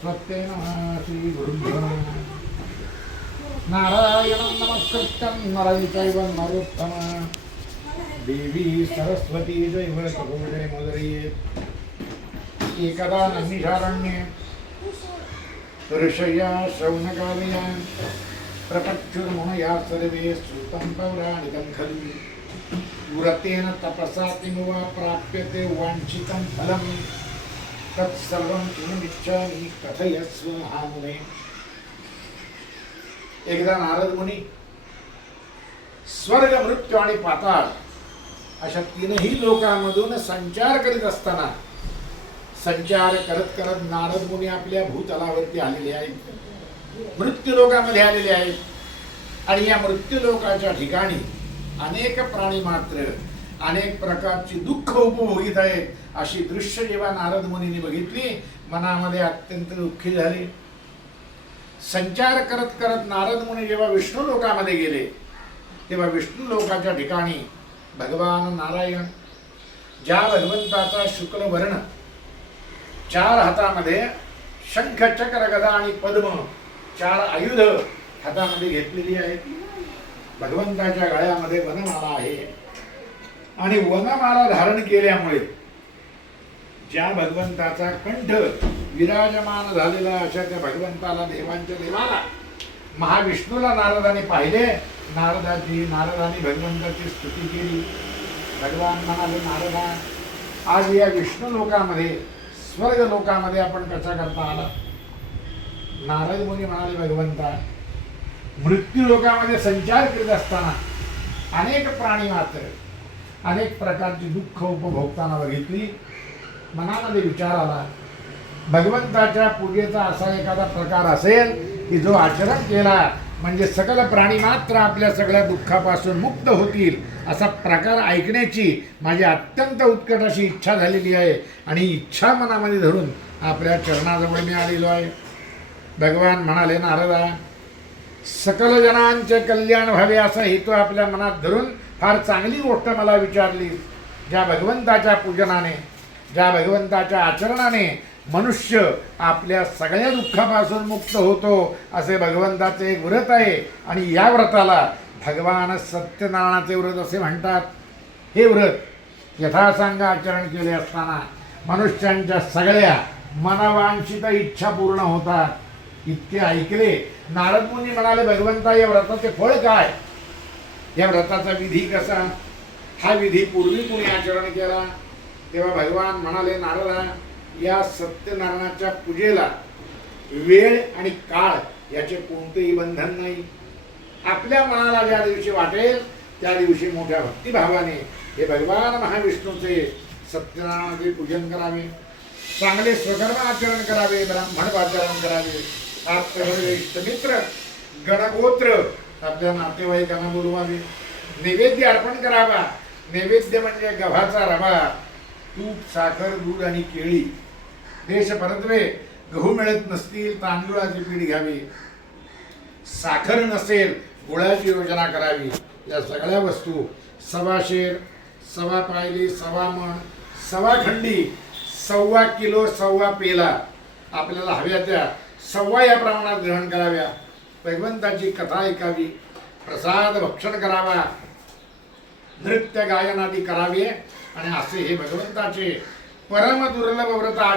सरस्वत्यै नमः श्री गुरुभ्यो नमः नारायणं नमस्कृत्यं नरं चैव नरोत्तमं देवी सरस्वती चैव ततो जयमुदीरयेत् एकदा नैमिषारण्ये ऋषया शौनकादया प्रपच्युर्मुनयः सर्वे श्रुतं पौराणिकं खलु व्रतेन तपसा किमुवा प्राप्यते वाञ्छितं फलं तत्सर्वं किमनिच्छामि कथयस्व महामुने। एकदा नारद मुनी स्वर्ग, मृत्यू आणि पाताळ अशा तीनही लोकांमधून संचार करीत असताना संचार करत करत नारद मुनी आपल्या भूतलावरती आलेले आहेत, मृत्यू लोकामध्ये आलेले आहेत आणि या मृत्यू लोकाच्या ठिकाणी अनेक प्राणी मात्र अनेक प्रकारची दुःख उपभोगीत आहेत। अशी दृश्य जेव्हा नारद मुनींनी बघितली मनामध्ये अत्यंत दुःखी झाले। संचार करत करत नारद मुनी जेव्हा विष्णू लोकामध्ये गेले तेव्हा विष्णू लोकाच्या ठिकाणी भगवान नारायण, ज्या भगवंताचा शुक्ल वर्ण, चार हातामध्ये शंख, चक्र, गदा आणि पद्म, चार आयुध हातामध्ये घेतलेली आहेत। भगवंताच्या गळ्यामध्ये वनमाला आहे आणि वनमाला धारण केल्यामुळे ज्या भगवंताचा कंठ विराजमान झालेला अशा त्या भगवंताला, देवांच्या देवाला, महाविष्णूला नारदाने पाहिले। नारदाने भगवंताची स्तुती केली। भगवान म्हणाले, नारदा, आज या विष्णू लोकामध्ये, स्वर्ग लोकामध्ये आपण कसा करता आला? नारद मुनी म्हणाले, भगवंता, मृत्यू लोकामध्ये संचार करीत असताना अनेक प्राणी मात्र अनेक प्रकारची दुःख उपभोगताना बघितली। मनामध्ये विचार आला, भगवंताच्या पूजेचा असा एखादा प्रकार असेल की जो आचरण केला म्हणजे सकल प्राणी मात्र आपल्या सगळ्या दुःखापासून मुक्त होतील, असा प्रकार ऐकण्याची माझी अत्यंत उत्कट अशी इच्छा झालेली आहे आणि इच्छा मनामध्ये धरून आपल्या चरणाजवळ मी आलेलो आहे। भगवान म्हणाले, नारदा, सकल जनांचे कल्याण व्हावे असा हेतू आपल्या मनात धरून फार चांगली गोष्ट मला विचारली। ज्या भगवंताच्या पूजनाने, ज्या भगवंताच्या आचरणाने मनुष्य आपल्या सगळ्या दुःखापासून मुक्त होतो, असे भगवंताचे एक व्रत आहे आणि या व्रताला भगवान सत्यनारायणाचे व्रत असे म्हणतात। हे व्रत यथासांग आचरण केले असताना मनुष्यांच्या सगळ्या मनवांछित इच्छा पूर्ण होतात। इतके ऐकले नारद मुनी म्हणाले, भगवंता, या व्रताचे फळ काय? या व्रताचा विधी कसा? हा विधी पूर्वी कुणी आचरण केला? तेव्हा भगवान म्हणाले, नारदा, या सत्यनारायणाच्या पूजेला वेळ आणि काळ याचे कोणतेही बंधन नाही। आपल्या मनाला ज्या दिवशी वाटेल त्या दिवशी मोठ्या भक्तिभावाने हे भगवान महाविष्णूचे, सत्यनारायणाचे पूजन करावे, चांगले स्वकर्म आचरण करावे, ब्राह्मण आचरण करावे, आपले इष्टमित्र, गणगोत्र, आपल्या नातेवाईकांना बोलवावे, नैवेद्य अर्पण करावा। नैवेद्य म्हणजे गव्हाचा रवा, तूप, साखर, दूध आणि केळी। देश परत्वे, गहू मिळत नसतील तांदूळाचे पीठ घ्यावे, साखर नसेल गुळाची योजना करावी। या सगळ्या वस्तू सव्वा शेर, सव्वा पायली, सव्वा मण, सव्वा खंडी, सव्वा किलो, सव्वा पेला आपल्याला हव्या त्या सव्वा या प्रमाणात ग्रहण कराव्या। भगवंताची कथा ऐकावी, प्रसाद भक्षण करावा, नृत्य गायन आदी करावे आणि असे हे भगवंताचे परम दुर्लभ व्रत